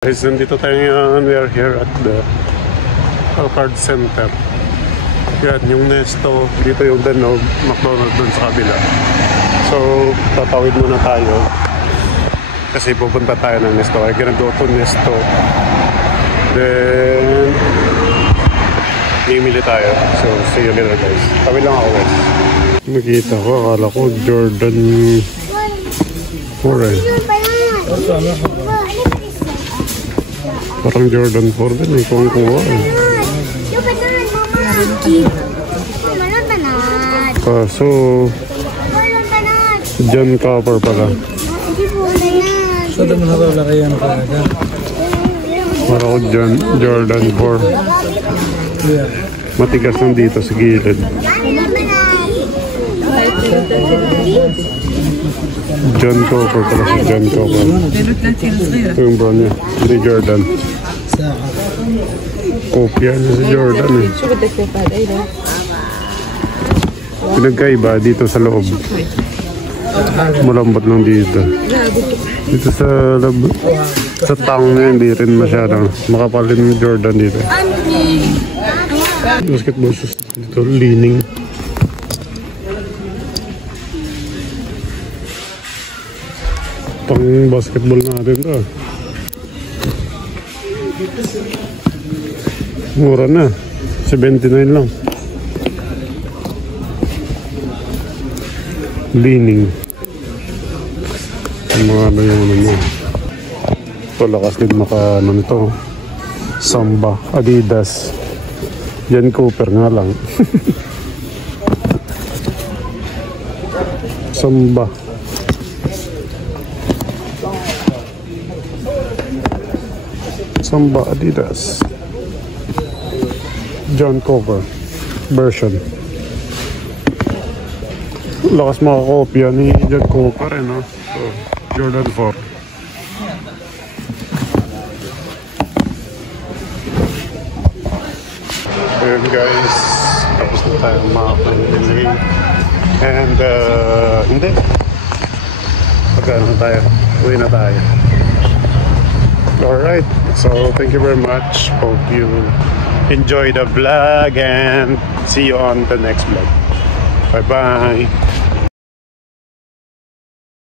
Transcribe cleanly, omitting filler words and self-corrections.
Guys, nandito tayo ngayon. We are here at the card center. Yan, yung Nesto. Dito yung Danog. McDonald's dun sa kabila. So, tatawid muna tayo. Kasi pupunta tayo ng Nesto. I'm gonna go to Nesto. Then, mimili tayo. So, see you later guys. Tawid lang ako guys. Nakita ko, akala ko Jordan 4 eh. Parang Jordan 4 din eh, kung kuha eh. Kaso, John Copper pala. Parang Jordan 4. Matigas lang dito sa gilid. John Copper pala si John Copper. Ito yung brown niya. Hindi Jordan. Kopya niya si Jordan eh. Pinagkaiba dito sa loob. Malambot lang dito. Dito sa tang na hindi rin masyadong makapalin ng Jordan dito. Basketball shoes dito, leaning. Pang basketball natin to. Mura na. 79 lang. Leaning. Ang mga ano yung ano mo. Ito lakas din maka ano nito. Samba. Adidas. Jan Cooper nga lang. Samba. Samba Adidas John Cooper version. Lakas makakopya ni John Cooper eh, no? So, Jordan 4. Ayun guys, tapos na tayo makapamili. And hindi, pagkaan na tayo, uwi na tayo. Alright, so thank you very much. Hope you enjoy the vlog and see you on the next vlog. Bye bye.